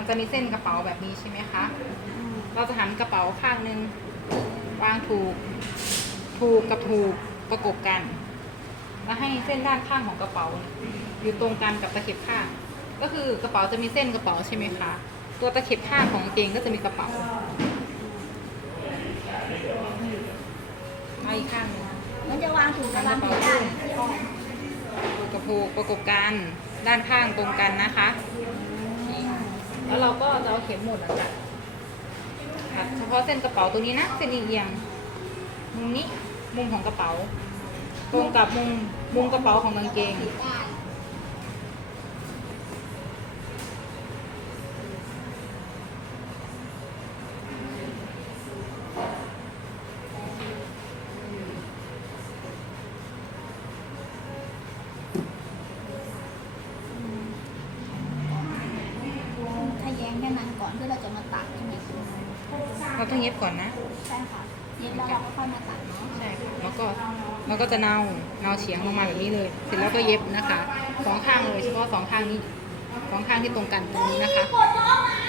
มันจะมีเส้นกระเป๋าแบบนี้ใช่ไหมคะ เราจะหันกระเป๋าข้างหนึ่งวางถูก ถูกกับถูกประกบกัน แล้วให้เส้นด้านข้างของกระเป๋าเนี่ยอยู่ตรงกันกับตะเข็บข้าง ก็คือกระเป๋าจะมีเส้นกระเป๋าใช่ไหมคะ ตัวตะเข็บข้างของกางเกงก็จะมีกระเป๋าเอาอีกข้างหนึงมันจะวางถูกกับวางผิดด้านถูกกับถูกประกบกันด้านข้างตรงกันนะคะนี่แล้วเราก็จะเอาเข็มหมดแล้วจ้ะตัดเฉพาะเส้นกระเป๋าตรงนี้นะ เส้นเอียงมุมนี้ มุมของกระเป๋า ตรงกับมุมมุมกระเป๋าของกางเกง เราต้องเย็บก่อนนะ ใช่ค่ะเย็บแล้วเราก็ค่อยมาตัดเนาะใช่ค่ะแล้วก็เราก็จะเนาเนาเฉียงลงมาแบบนี้เลย เสร็จแล้วก็เย็บนะคะสองข้างเลยเฉพาะสองข้างนี้สองข้างที่ตรงกันตรงนี้นะคะโอเคค่ะ